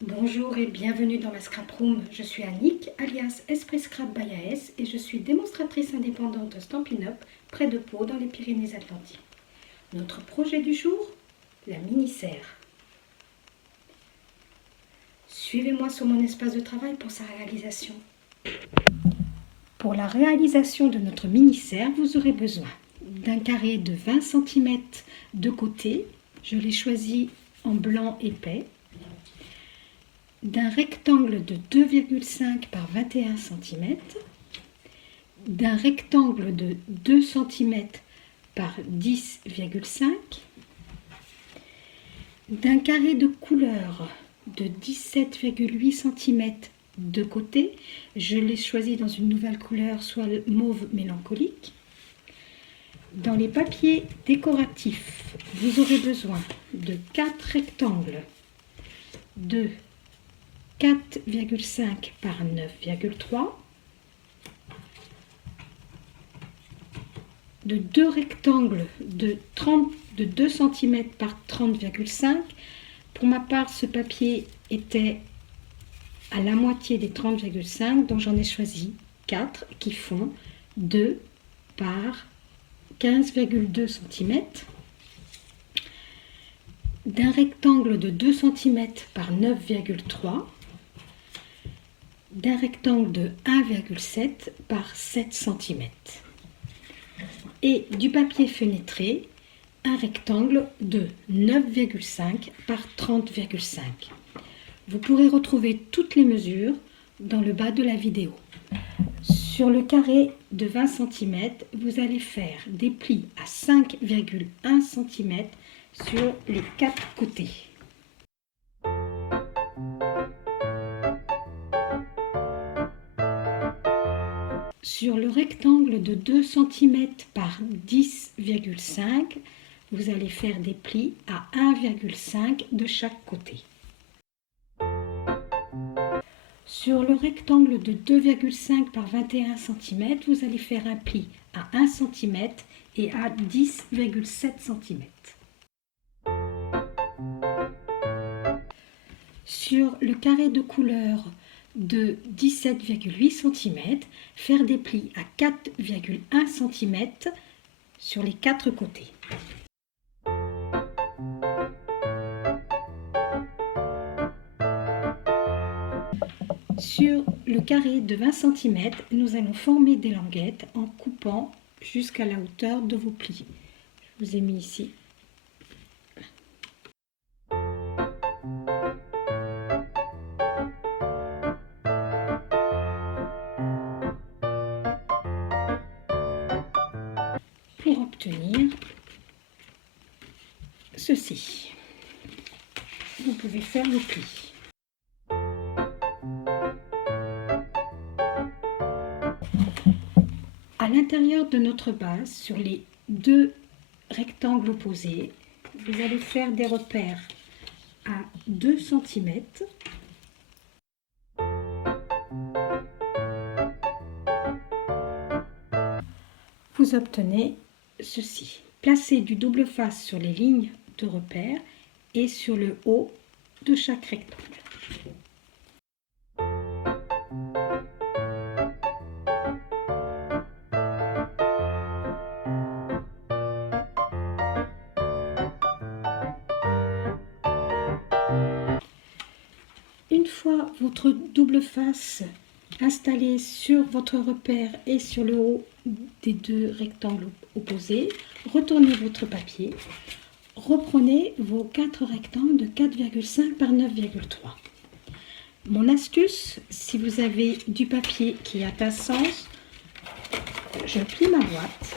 Bonjour et bienvenue dans la Scrap Room. Je suis Annick, alias Esprit Scrap by AS, et je suis démonstratrice indépendante Stampin' Up près de Pau dans les Pyrénées-Atlantiques. Notre projet du jour, la mini-serre. Suivez-moi sur mon espace de travail pour sa réalisation. Pour la réalisation de notre mini-serre, vous aurez besoin d'un carré de 20 cm de côté, je l'ai choisi en blanc épais, d'un rectangle de 2,5 par 21 cm, d'un rectangle de 2 cm par 10,5, d'un carré de couleur de 17,8 cm de côté, je l'ai choisi dans une nouvelle couleur, soit mauve mélancolique. Dans les papiers décoratifs, vous aurez besoin de 4 rectangles de 4,5 par 9,3, de 2 rectangles de 2 cm par 30,5. Pour ma part, ce papier était à la moitié des 30,5, donc j'en ai choisi 4 qui font 2 par 15,2 cm, d'un rectangle de 2 cm par 9,3, d'un rectangle de 1,7 par 7 cm et du papier fenêtré, un rectangle de 9,5 par 30,5. Vous pourrez retrouver toutes les mesures dans le bas de la vidéo. Sur le carré de 20 cm, vous allez faire des plis à 5,1 cm sur les 4 côtés. Sur le rectangle de 2 cm par 10,5, vous allez faire des plis à 1,5 de chaque côté. Sur le rectangle de 2,5 par 21 cm, vous allez faire un pli à 1 cm et à 10,7 cm. Sur le carré de couleur de 17,8 cm, faire des plis à 4,1 cm sur les 4 côtés. Sur le carré de 20 cm, nous allons former des languettes en coupant jusqu'à la hauteur de vos plis. Je vous ai mis ici. Pour obtenir ceci, vous pouvez faire le pli. À l'intérieur de notre base, sur les 2 rectangles opposés, vous allez faire des repères à 2 cm. Vous obtenez ceci. Placez du double face sur les lignes de repère et sur le haut de chaque rectangle. Une fois votre double face installée sur votre repère et sur le haut des 2 rectangles opposés, retournez votre papier, reprenez vos 4 rectangles de 4,5 par 9,3. Mon astuce, si vous avez du papier qui a un sens, je plie ma boîte,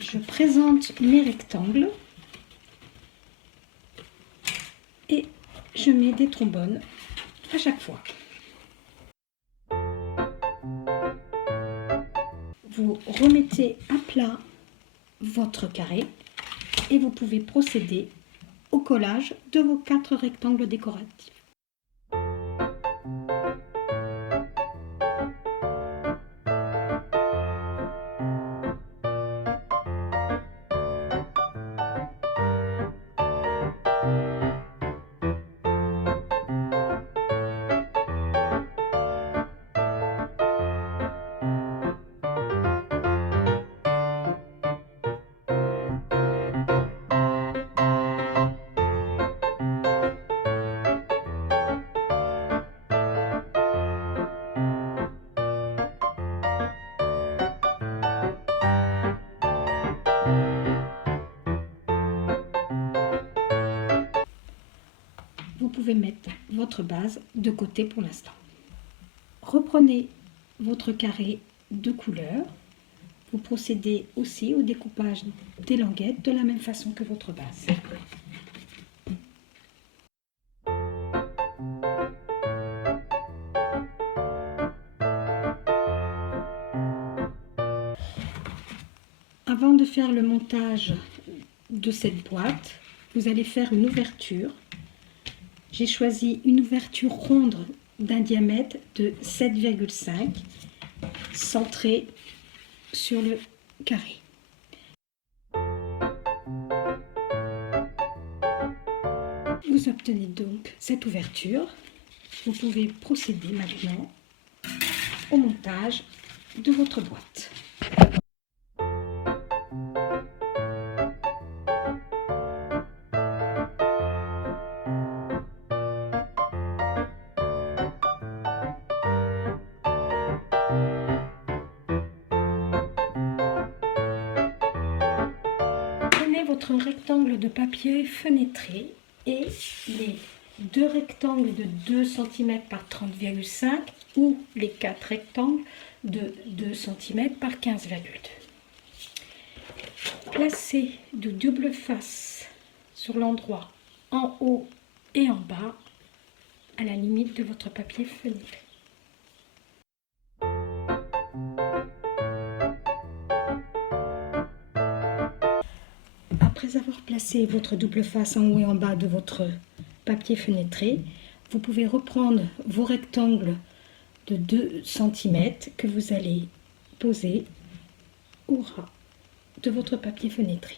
je présente mes rectangles et je mets des trombones à chaque fois. Vous remettez à plat votre carré et vous pouvez procéder au collage de vos 4 rectangles décoratifs. pouvez mettre votre base de côté pour l'instant. Reprenez votre carré de couleur. Vous procédez aussi au découpage des languettes de la même façon que votre base. Avant de faire le montage de cette boîte, vous allez faire une ouverture. J'ai choisi une ouverture ronde d'un diamètre de 7,5 centrée sur le carré. Vous obtenez donc cette ouverture. Vous pouvez procéder maintenant au montage de votre boîte. Prenez votre rectangle de papier fenêtré et les deux rectangles de 2 cm par 30,5 ou les 4 rectangles de 2 cm par 15,2. Placez de double face sur l'endroit en haut et en bas à la limite de votre papier fenêtré. Après avoir placé votre double face en haut et en bas de votre papier fenêtré, vous pouvez reprendre vos rectangles de 2 cm que vous allez poser au ras de votre papier fenêtré.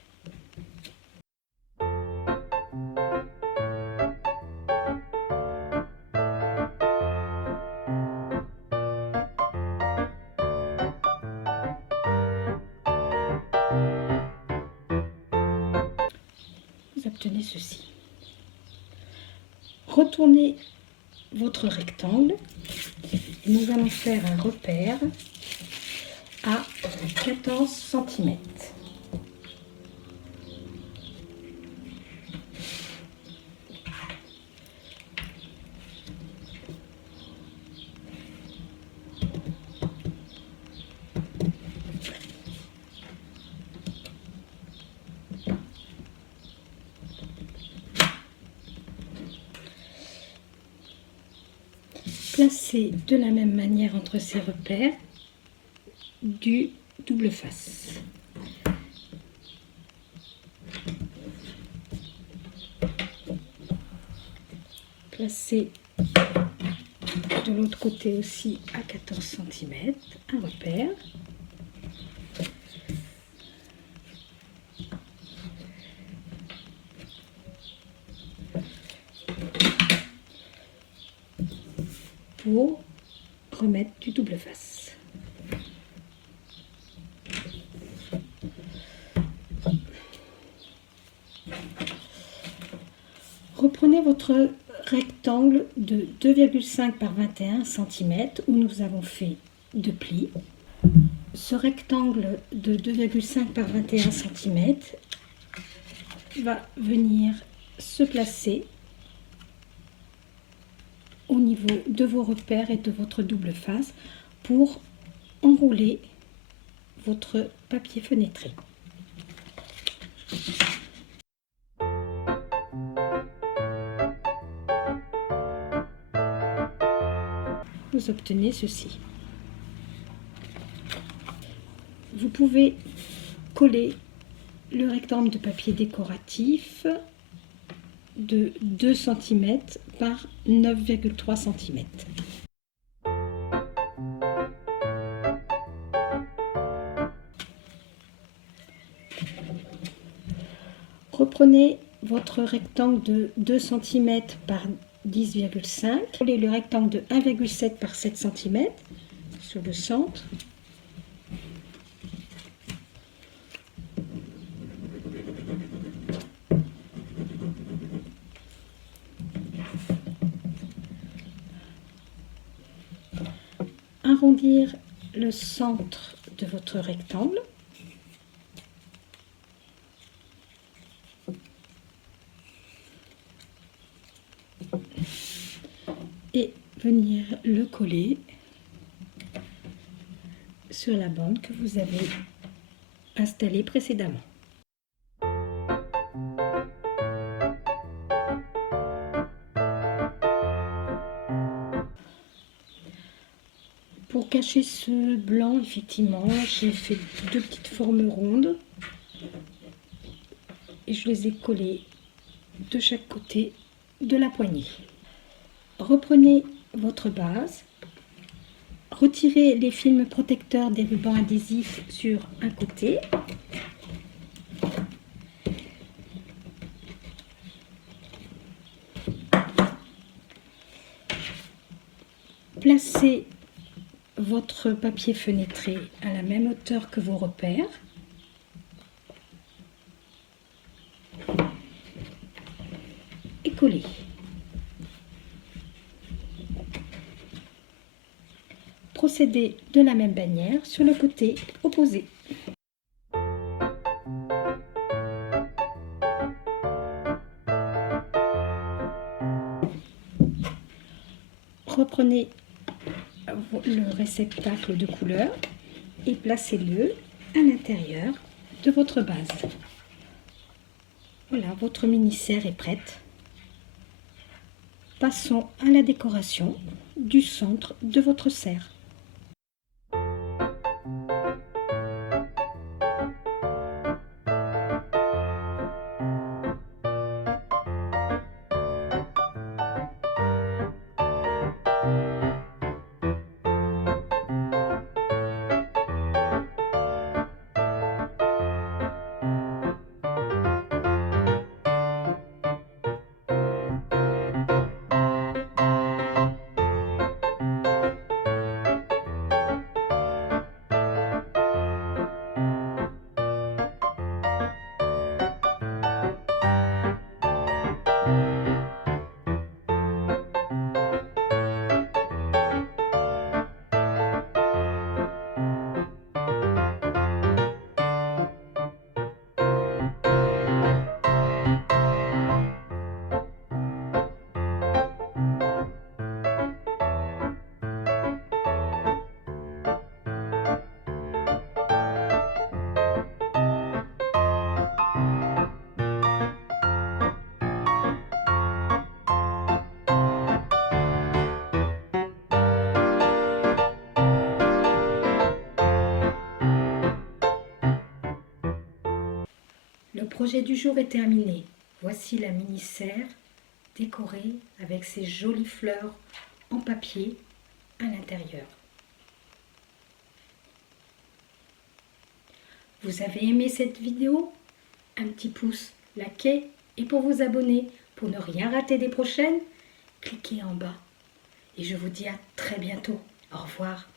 Vous obtenez ceci. Retournez votre rectangle et nous allons faire un repère à 14 cm. Placez de la même manière entre ces repères du double face. Placez de l'autre côté aussi à 14 cm un repère. Pour remettre du double face. Reprenez votre rectangle de 2,5 par 21 cm où nous avons fait 2 plis. Ce rectangle de 2,5 par 21 cm va venir se placer au niveau de vos repères et de votre double face pour enrouler votre papier fenêtré. Vous obtenez ceci. Vous pouvez coller le rectangle de papier décoratif de 2 cm par 9,3 cm. Reprenez votre rectangle de 2 cm par 10,5. Collez le rectangle de 1,7 par 7 cm sur le centre. Arrondir le centre de votre rectangle. venir le coller sur la bande que vous avez installée précédemment. Pour cacher ce blanc, effectivement, j'ai fait deux petites formes rondes et je les ai collées de chaque côté de la poignée. Reprenez votre base, retirez les films protecteurs des rubans adhésifs sur un côté. Placez votre papier fenêtré à la même hauteur que vos repères. Et collez. Procédez de la même manière sur le côté opposé. Reprenez le réceptacle de couleur et placez-le à l'intérieur de votre base. Voilà, votre mini-serre est prête. Passons à la décoration du centre de votre serre. Le projet du jour est terminé. Voici la mini-serre décorée avec ces jolies fleurs en papier à l'intérieur. Vous avez aimé cette vidéo? Un petit pouce, likez, et pour vous abonner, pour ne rien rater des prochaines, cliquez en bas. Et je vous dis à très bientôt. Au revoir.